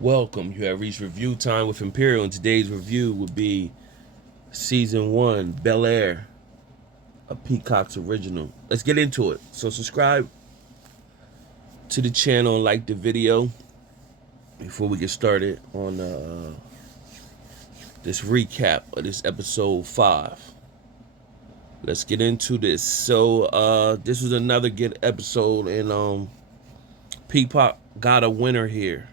Welcome. You have reached review time with Imperial, and today's review will be Season 1, Bel Air, a Peacock's original. Let's get into it. So, subscribe to the channel and like the video before we get started on this recap of this episode 5. Let's get into this. So, this was another good episode, and Peacock got a winner here.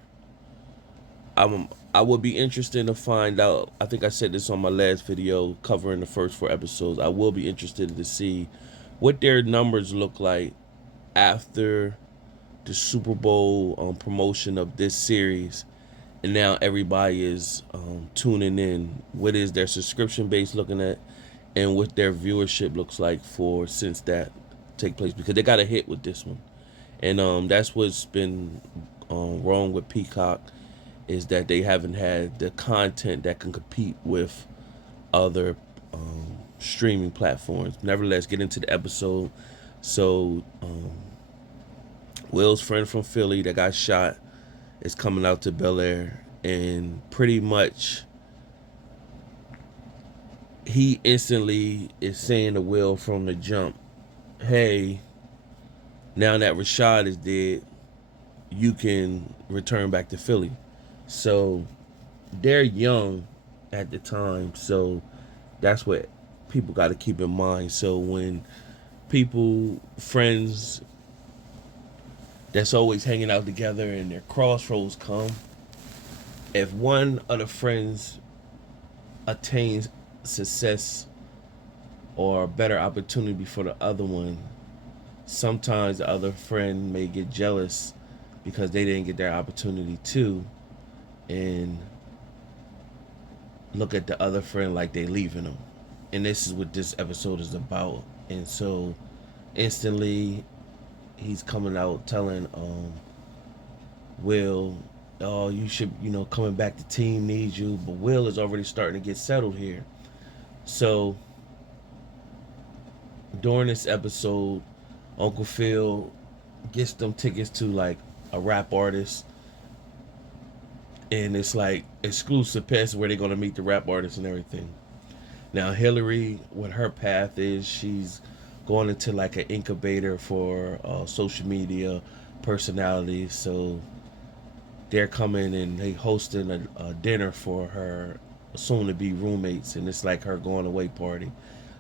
I would be interested to find out. I think I said this on my last video covering the first 4 episodes. I will be interested to see what their numbers look like after the Super Bowl promotion of this series, and now everybody is tuning in. What is their subscription base looking at, and what their viewership looks like for since that take place, because they got a hit with this one, and that's what's been wrong with Peacock, is that they haven't had the content that can compete with other streaming platforms. Nevertheless, get into the episode. So, Will's friend from Philly that got shot is coming out to Bel Air, and pretty much he instantly is saying to Will from the jump, hey, now that Rashad is dead, you can return back to Philly. So they're young at the time, so that's what people got to keep in mind. So when people, friends that's always hanging out together and their crossroads come, if one of the friends attains success or a better opportunity before the other one, sometimes the other friend may get jealous because they didn't get their opportunity too, and look at the other friend like they leaving them. And this is what this episode is about. And so instantly he's coming out telling Will, oh, you should, coming back, the team needs you. But Will is already starting to get settled here. So during this episode, Uncle Phil gets them tickets to like a rap artist, and it's like exclusive pass where they're gonna meet the rap artists and everything. Now Hillary, what her path is, she's going into like an incubator for social media personalities. So they're coming and they hosting a dinner for her soon-to-be roommates, and it's like her going away party.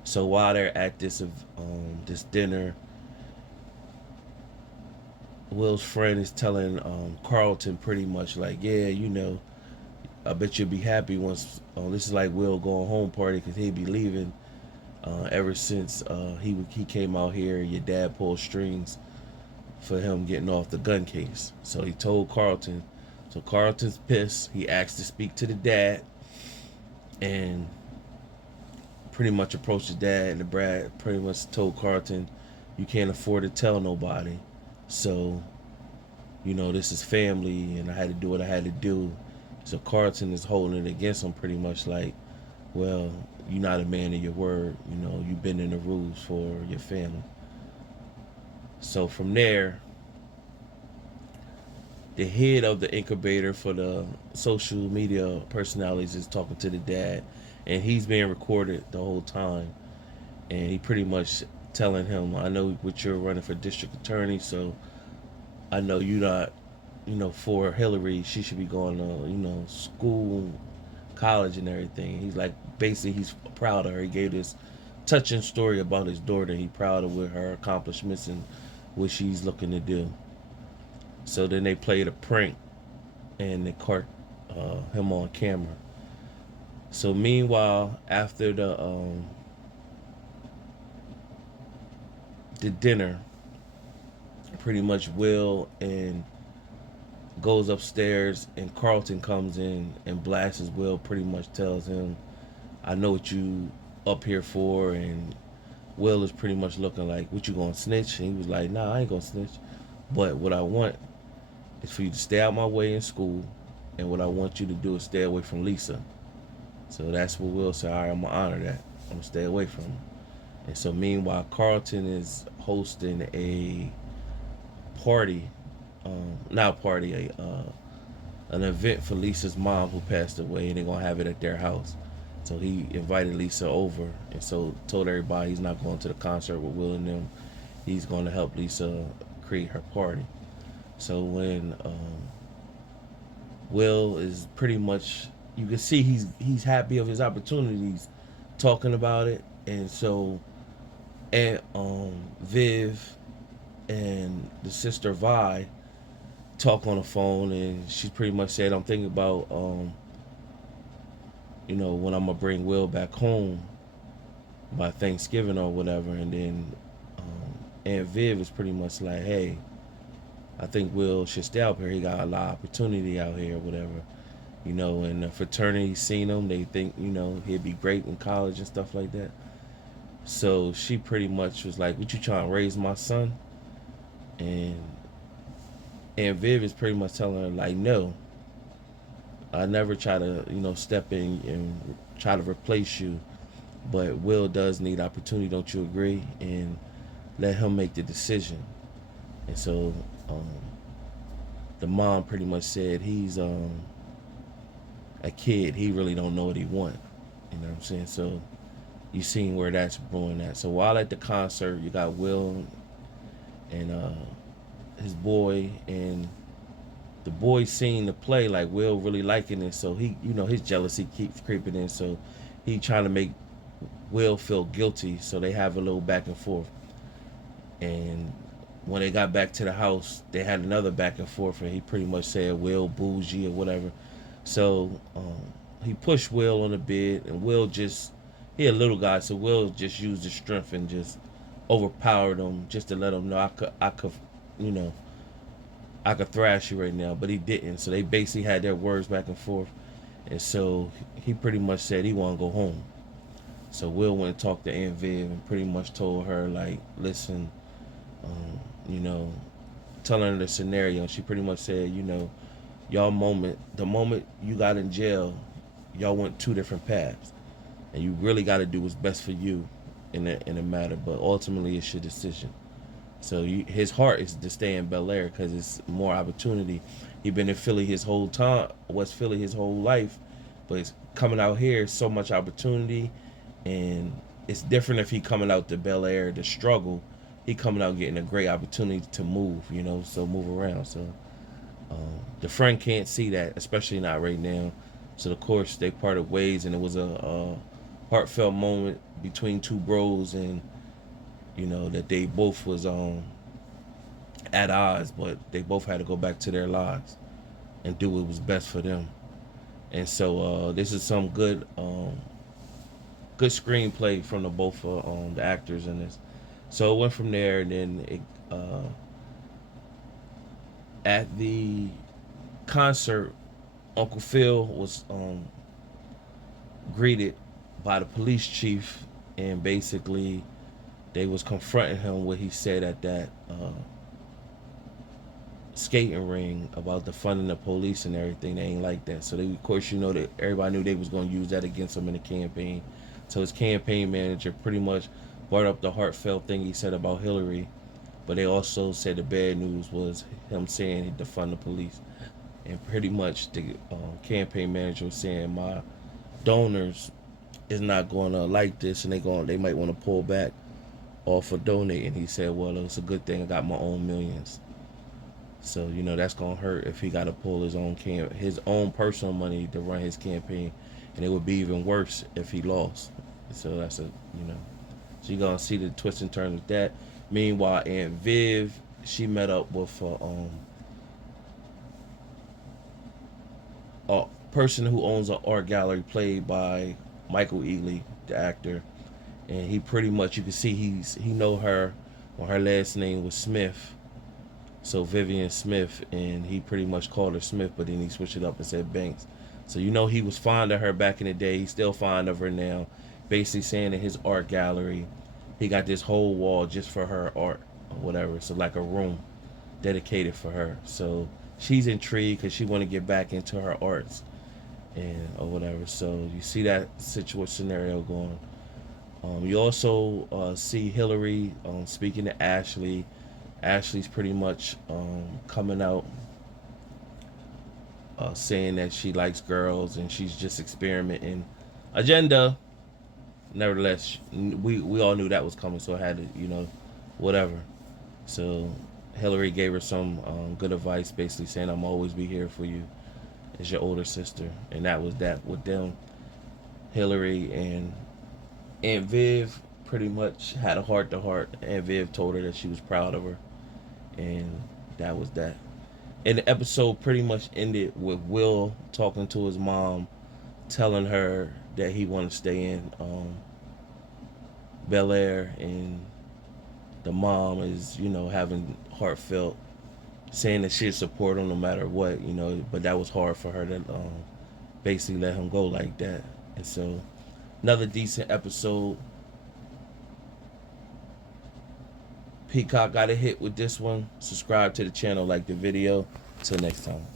So while they're at this dinner, Will's friend is telling Carlton pretty much like, yeah, I bet you'll be happy once this is like Will going home party, because he'd be leaving. Ever since he came out here, your dad pulled strings for him getting off the gun case. So he told Carlton. So Carlton's pissed. He asked to speak to the dad, and pretty much approached the dad. And the Brad pretty much told Carlton, "You can't afford to tell nobody. So, this is family, and I had to do what I had to do." So Carlton is holding it against him, pretty much like, well, you're not a man of your word. You've been in the rules for your family. So from there, the head of the incubator for the social media personalities is talking to the dad, and he's being recorded the whole time. And he pretty much telling him, I know what you're running for district attorney, so I know you not, for Hillary, she should be going to, school, college, and everything. He's like, basically, he's proud of her. He gave this touching story about his daughter. He's proud of with her accomplishments and what she's looking to do. So then they played a prank, and they caught him on camera. So meanwhile, after the dinner, pretty much Will and goes upstairs, and Carlton comes in and blasts Will. Pretty much tells him, "I know what you up here for," and Will is pretty much looking like, "What, you gonna snitch?" And he was like, "Nah, I ain't gonna snitch. But what I want is for you to stay out my way in school, and what I want you to do is stay away from Lisa." So that's what Will said. All right, I'm gonna honor that. I'm gonna stay away from her. And so meanwhile, Carlton is hosting a party, not a party, an event for Lisa's mom who passed away, and they're gonna have it at their house. So he invited Lisa over, and so told everybody he's not going to the concert with Will and them. He's going to help Lisa create her party. So when Will is pretty much, you can see he's happy of his opportunities, talking about it, and so and Viv and the sister Vi talk on the phone, and she pretty much said, "I'm thinking about when I'm gonna bring Will back home by Thanksgiving or whatever." And then Aunt Viv is pretty much like, "Hey, I think Will should stay out here. He got a lot of opportunity out here, or whatever." And the fraternity seen him. They think, he'd be great in college and stuff like that. So she pretty much was like, "What you trying to raise my son?" And Viv is pretty much telling her like, "No, I never try to, step in and try to replace you. But Will does need opportunity. Don't you agree?" And let him make the decision. And so the mom pretty much said he's a kid. He really don't know what he want. You know what I'm saying? So you seen where that's brewing at. So while at the concert, you got Will and his boy, and the boy seeing the play, like Will really liking it. So he, his jealousy keeps creeping in. So he trying to make Will feel guilty. So they have a little back and forth. And when they got back to the house, they had another back and forth, and he pretty much said Will bougie or whatever. So he pushed Will on the bed, and Will he a little guy, so Will just used his strength and just overpowered him, just to let him know, you know, I could thrash you right now, but he didn't. So they basically had their words back and forth, and so he pretty much said he want to go home. So Will went and talked to Aunt Viv and pretty much told her like, "Listen, um, you know, telling her the scenario." She pretty much said, the moment you got in jail, y'all went two different paths, and you really got to do what's best for you in a matter. But ultimately, it's your decision. So his heart is to stay in Bel Air because it's more opportunity. He been in Philly his whole time, West Philly his whole life, but it's coming out here, so much opportunity, and it's different if he coming out to Bel Air to struggle. He coming out getting a great opportunity to move, so move around. So the friend can't see that, especially not right now. So of course they parted ways, and it was a heartfelt moment between two bros, and that they both was at odds, but they both had to go back to their lives and do what was best for them. And so this is some good screenplay from the both the actors in this. So it went from there, and then at the concert, Uncle Phil was greeted by the police chief, and basically they was confronting him what he said at that skating ring about defunding the police and everything. They ain't like that. So they, of course, that everybody knew they was going to use that against him in the campaign. So his campaign manager pretty much brought up the heartfelt thing he said about Hillary, but they also said the bad news was him saying he defund the police. And pretty much the campaign manager was saying, my donors is not going to like this, and they might want to pull back off of donating. He said, well, it's a good thing I got my own millions. So that's gonna hurt if he got to pull his own personal money to run his campaign, and it would be even worse if he lost. So that's so you're gonna see the twist and turns with that. Meanwhile, Aunt Viv, she met up with a person who owns an art gallery played by Michael Ealy, the actor, and he pretty much, you can see he know her when her last name was Smith. So Vivian Smith, and he pretty much called her Smith, but then he switched it up and said Banks. So he was fond of her back in the day. He's still fond of her now. Basically saying in his art gallery, he got this whole wall just for her art or whatever. So like a room dedicated for her. So she's intrigued because she want to get back into her arts and or whatever. So you see that scenario going. You also see Hillary speaking to Ashley. Ashley's pretty much coming out saying that she likes girls and she's just experimenting. Agenda. Nevertheless, we all knew that was coming, so I had to, whatever. So Hillary gave her some good advice, basically saying, "I'm always be here for you as your older sister," and that was that with them. Hillary and Aunt Viv pretty much had a heart to heart. Aunt Viv told her that she was proud of her, and that was that. And the episode pretty much ended with Will talking to his mom, telling her that he wanted to stay in Bel Air, and the mom is, having heartfelt, saying that she'd support him no matter what, but that was hard for her to basically let him go like that. And so, another decent episode. Peacock got a hit with this one. Subscribe to the channel, like the video. Till next time.